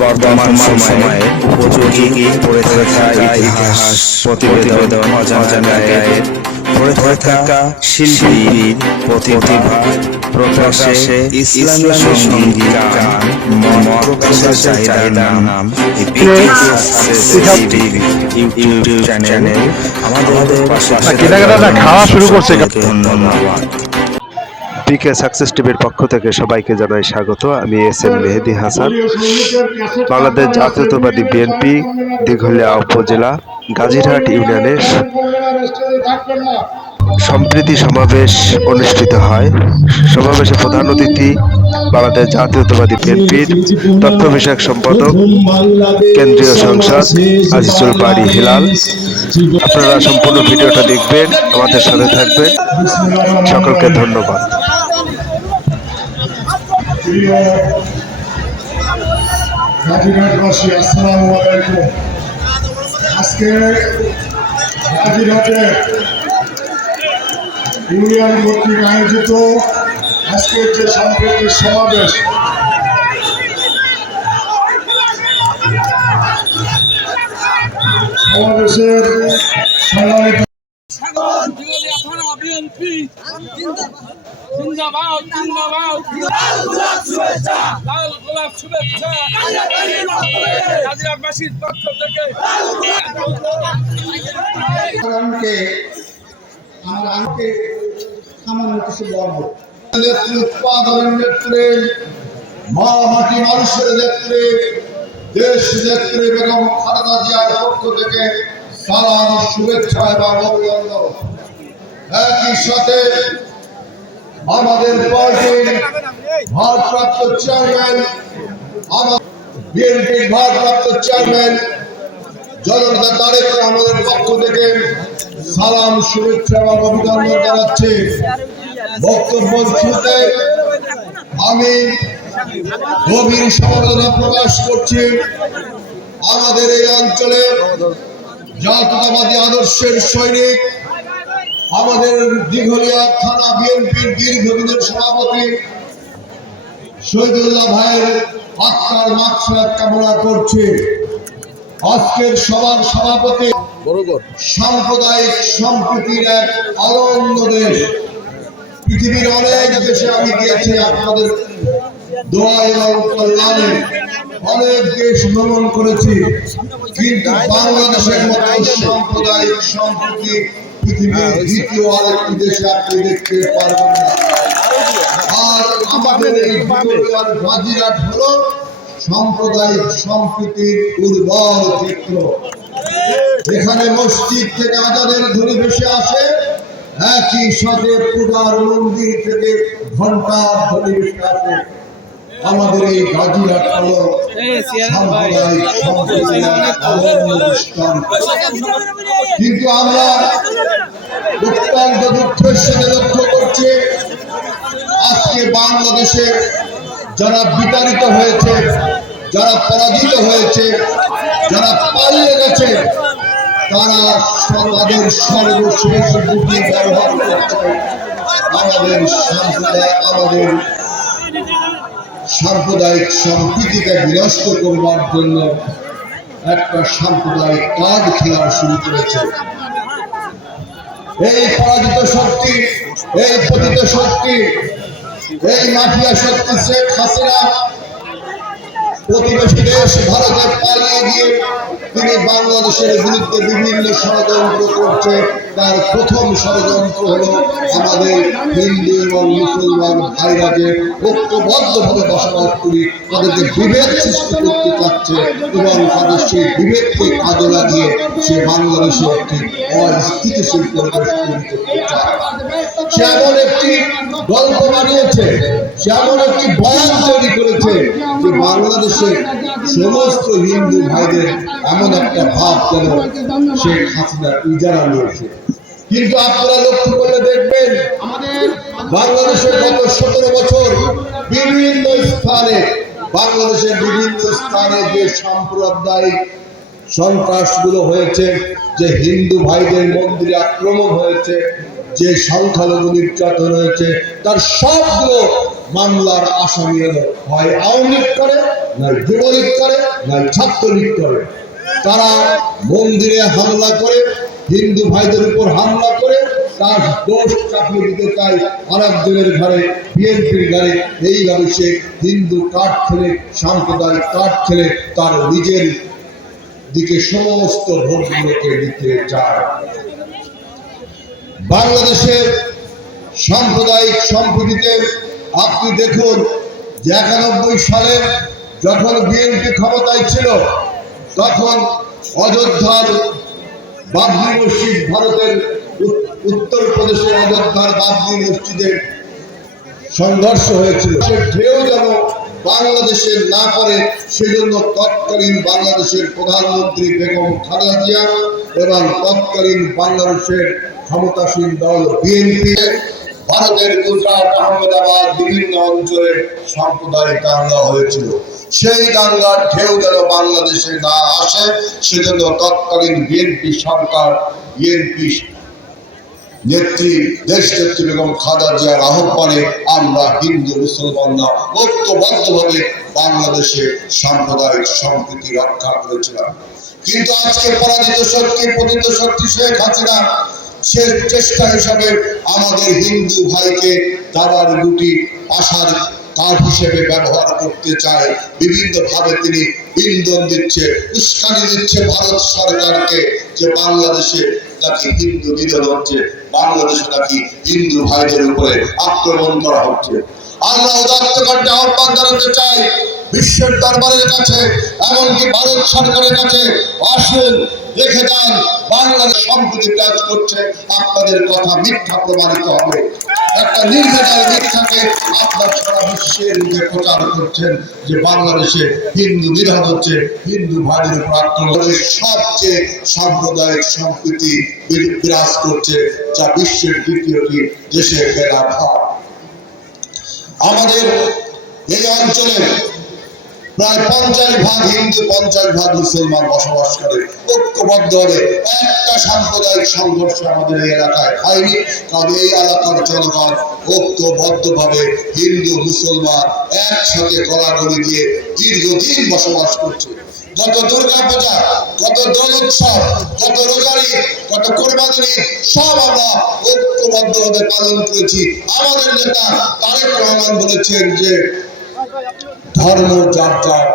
বর্তমান সময়ে উপযোগী পড়ে থাকা ইতিহাস প্রতিবেদন অজানা গায়ের পড়ে থাকা শিল্পীর প্রতিভা প্রকাশে ইসলামী সংগীত গান মন প্রকাশের চাহিদার নাম ইউটিউব চ্যানেল আমাদের পাশে খাওয়া শুরু করছে। ধন্যবাদ পিকে সাকসেস টিভির পক্ষ থেকে সবাইকে জানাই স্বাগত। আমি এস এম মেহেদি হাসান। বাংলাদেশ জাতীয়তাবাদী বিএনপি, দীঘলিয়া উপজেলা, গাজীরহাট ইউনিয়নের সম্প্রীতি সমাবেশ অনুষ্ঠিত হয়। সমাবেশে প্রধান অতিথি বাংলাদেশ জাতীয়তাবাদী বিএনপির তথ্য বিষয়ক সম্পাদক, কেন্দ্রীয় সংসদ আজিজুল বাড়ি হিলাল। আপনারা সম্পূর্ণ ভিডিওটা দেখবেন, আমাদের সাথে থাকবেন। সকলকে ধন্যবাদ। আজকে ইউনিয়ন কর্তৃক আয়োজিত আজকের যে সাম্প্রতিক সমাবেশ সমাবেশের সম্মানিত জিন্দাবাদ জিন্দাবাদ। লাল গোলাপ শুভেচ্ছা। গাজীরাবাসীর পক্ষ থেকে। আন্দোলনকে আমার আজকে সামান্য কিছু বলব। নেত্রী উৎপাদনের নেত্রে, মা মাটি মানুষের নেত্রে, দেশ নেত্রী বেগম খালেদা জিয়ার পক্ষ থেকে সালাম, শুভেচ্ছা এবং অভিনন্দন। একই সাথে আমাদের পার্টির ভারপ্রাপ্ত চেয়ারম্যান, আমার বিএনপির ভারপ্রাপ্ত চেয়ারম্যান জনতা তারেক রহমানের পক্ষ থেকে সালাম, শুভেচ্ছা এবং অভিনন্দন জানাচ্ছি। বক্তব্য শুরুতে আমি গভীর সমবেদনা প্রকাশ করছি। আমাদের এই অঞ্চলে জাতীয়তাবাদী আদর্শের সৈনিক আমাদের দীঘলিয়া থানা বিএনপির দীর্ঘদিনের সভাপতি শহীদুল্লাহ ভাইয়ের আত্মার মাকসাদ কামনা করছি। আজকের সভার সভাপতি সাম্প্রদায়িক সম্প্রীতির এক অনন্য দেশ। পৃথিবীর অনেক দেশে আমি গিয়েছি, আপনাদের দোয়া এবং কল্যাণে অনেক দেশ ভ্রমণ করেছি, কিন্তু বাংলাদেশের মতো সাম্প্রদায়িক সম্প্রীতি পৃথিবীর দ্বিতীয় আরেকটি দেশে আপনি দেখতে পারবেন না। আর আমাদের এই হলো সাম্প্রদায়িক সম্প্রীতির উর্বর চিত্র। মসজিদ থেকে আজাদের ধ্বনি ভেসে আসে একই সাথে পূজার মন্দির থেকে ধ্বনি ভেসে আসে আমাদের এই দৃষ্টান্ত। কিন্তু আমরা লক্ষ্য করছি, আজকে বাংলাদেশে যারা বিতাড়িত হয়েছে, যারা পরাজিত হয়েছে, যারা পালিয়ে গেছে তারা তাদের সর্বশেষ আমাদের সম্প্রদায়, আমাদের সাম্প্রদায়িক সম্প্রীতিকে বিনষ্ট করবার জন্য একটা সাম্প্রদায়িক কাজ খেলা শুরু করেছে। এই পরাজিত শক্তি, এই পতিত শক্তি, এই মাফিয়া শক্তি শেখ হাসিনা প্রতিবেশী দেশ ভারতে পালিয়ে গিয়ে তিনি বাংলাদেশের বিরুদ্ধে বিভিন্ন ষড়যন্ত্র করছে। তার প্রথম ষড়যন্ত্র হলো আমাদের হিন্দু এবং মুসলমান ভাইরা যে ঐক্যবদ্ধভাবে বসবাস করি। তাদেরকে বিভেদ সৃষ্টি করতে চাচ্ছে এবং তাদের সেই বিভেদকে কাজে লাগিয়ে সে বাংলাদেশে একটি অস্থিতিশীল পরিবেশ তৈরি করতে চায়। সে এমন একটি গল্প বানিয়েছে সে এমন একটি বয়ান তৈরি করেছে যে বাংলাদেশে সমস্ত হিন্দু ভাইদের এমন একটা ভাব যেন শেখ হাসিনা ইজারা নিয়েছে। কিন্তু আপনারা লক্ষ্য করলে দেখবেন বাংলাদেশের গত সতেরো বছর বিভিন্ন স্থানে, বাংলাদেশের বিভিন্ন স্থানে যে সাম্প্রদায়িক সন্ত্রাসগুলো হয়েছে, যে হিন্দু ভাইদের মন্দিরে আক্রমণ হয়েছে, যে সংখ্যালঘু নির্যাতন হয়েছে, তার সবগুলো মামলার আসামি হলো হয় আওয়ামী লীগ করে, নয় যুবলীগ করে, নয় ছাত্রলীগ করে। তারা মন্দিরে হামলা করে, হিন্দু ভাইদের উপর হামলা করে, তার দোষ চাপিয়ে দিতে চায় আরেকজনের ঘরে বিএনপির ঘরে। এইভাবে সে হিন্দু কাঠ ছেলে সাম্প্রদায়িক কাঠ ছেলে তার নিজের দিকে সমস্ত ভোটগুলোকে দিতে চায়। বাংলাদেশের সাম্প্রদায়িক সম্প্রীতিতে আপনি দেখুন, যে একানব্বই সালে যখন বিএনপি ক্ষমতায় ছিল, তখন অযোধ্যার বাবরি মসজিদ ভারতের উত- উত্তরপ্রদেশের অযোধ্যার বাবরি মসজিদের সংঘর্ষ হয়েছিল। সে ঢেউ যেন বাংলাদেশে না করে সেজন্য তৎকালীন বাংলাদেশের প্রধানমন্ত্রী বেগম খালেদা জিয়া এবং তৎকালীন বাংলাদেশের ক্ষমতাসীন দল বিএনপি ভারতের গুজরাট, আহমেদাবাদ, বিভিন্ন অঞ্চলে সাম্প্রদায়িক দাঙ্গা হয়েছিল। সেই দাঙ্গার ঢেউ যেন বাংলাদেশে না আসে, সেজন্য তৎকালীন বিএনপি সরকার বিএনপি নেত্রী দেশ নেত্রী বেগম খাদা জিয়ার আহ্বানে আমরা হিন্দু মুসলমানরা ঐক্যবদ্ধভাবে বাংলাদেশে সাম্প্রদায়িক সম্প্রীতি রক্ষা করেছিলাম। কিন্তু আজকে পরাজিত শক্তি, পতিত শক্তি শেখ হাসিনা চেষ্টা হিসাবে আমাদের হিন্দু ভাইকে দাবার দুটি আশার কাঠ হিসেবে ব্যবহার করতে চায়। বিভিন্ন ভাবে তিনি ইন্ধন দিচ্ছে, উস্কানি দিচ্ছে ভারত সরকারকে যে বাংলাদেশে নাকি হিন্দু নিধন হচ্ছে, বাংলাদেশে নাকি হিন্দু ভাইদের উপরে আক্রমণ করা হচ্ছে। আমরা উদাত্ত আহ্বান জানাতে চাই বিশ্বের দরবারের কাছে, এমনকি ভারত সরকারের কাছে, আসুন, দেখে যান, বাংলাদেশ সম্প্রতি কাজ করছে, আপনাদের কথা মিথ্যা প্রমাণিত হবে। একটা নির্বিচার মিথ্যাকে আপনার সারা বিশ্বের মুখে প্রচার করছেন যে বাংলাদেশে হিন্দু নিধন হচ্ছে, হিন্দু ভাইদের উপর আক্রমণ সবচেয়ে সাম্প্রদায়িক সম্প্রীতি বিরাজ করছে, যা বিশ্বের দ্বিতীয়টি দেশে হয় আমাদের এই অঞ্চলে প্রায় পঞ্চাশ ভাগ হিন্দু, পঞ্চাশ ভাগ মুসলমান বসবাস করে, ঐক্যবদ্ধ হবে একটা সাম্প্রদায়িক সংঘর্ষ আমাদের এই এলাকায় হয়নি। কারণ এই এলাকার জনগণ ঐক্যবদ্ধ ভাবে হিন্দু, মুসলমান একসাথে গলাগলি দিয়ে দীর্ঘদিন বসবাস করছে। গত দুর্গা পূজা গত দোল উৎসব গত রোজারি গত কোরবানি, সব আমরা ঐক্যবদ্ধভাবে পালন করেছি। আমাদের নেতা তারেক রহমান বলেছেন যে ধর্ম যার যার